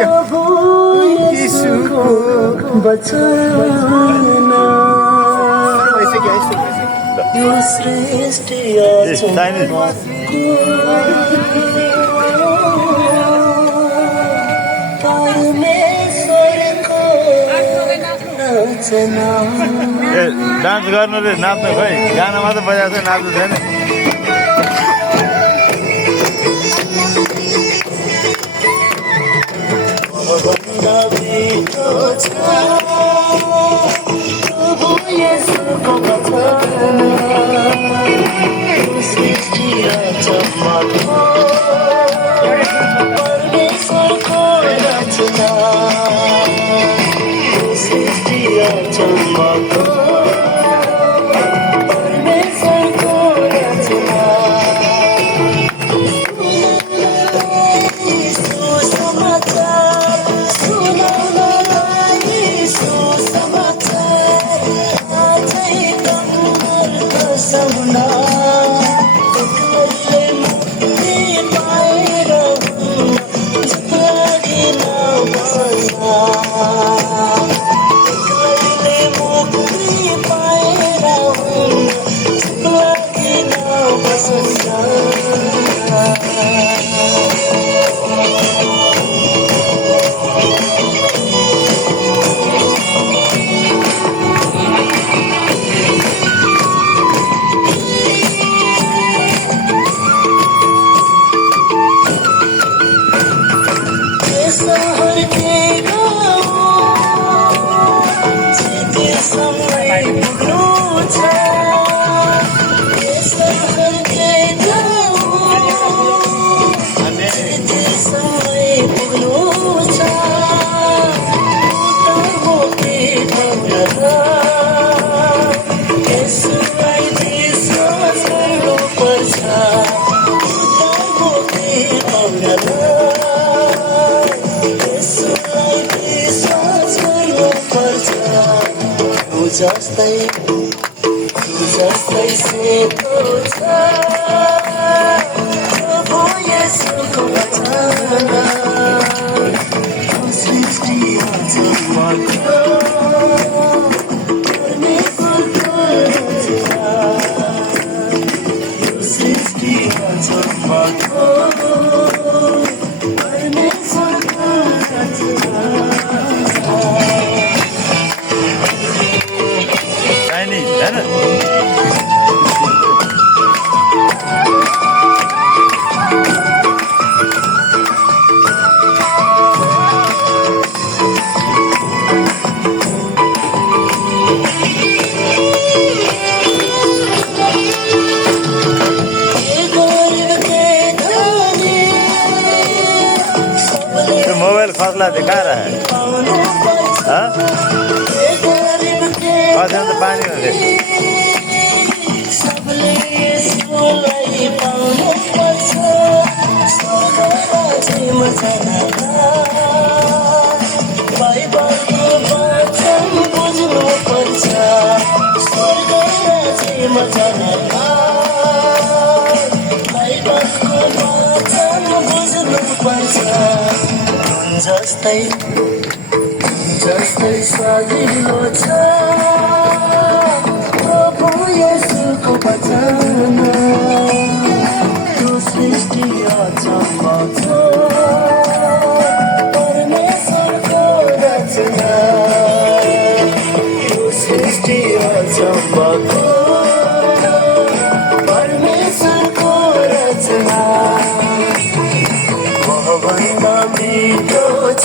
प्रभु यीशुको वचन यो सृष्टि परमेश्वरको रचना। डान्स गर्नु रे, नाच्नु खै, गाना मात्रै बजाएको छ, नाच्नु छैन। प्रभु येशूको वचन सृष्टि रचनाको परमेश्वरको रचना सृष्टि रचनाको परमेश्वरको रचना। सुसमाचार सुनाउनलाई सुसमाचार आजै कम्मरको समुना एक्लैले मुक्ति पाएर जिन्दगीमा बस्दा एक्लैले मुक्ति पाएर जिन्दगीमा बस्दा। सहर के सँगै पुग्नु छ सहर के सँगै पुग्नु छ मुक्ति यसलाई विश्वास गर्नुपर्छ मुक्ति जस्तै सेतो छ प्रभु येशूको वचन सृष्टि रचनाको परमेश्वरको रचना सृष्टि रचनाको परमेश्वरको रचना। मोबाइल खसला दिखा रहा है, हाँ? खस्यो त पानी हो रे। जस्तै सजिलो छ प्रभु येशूको वचन यो सृष्टि रचनाको परमेश्वरको रचना यो सृष्टि रचनाको परमेश्वरको रचना। मभन्दा मिठो छ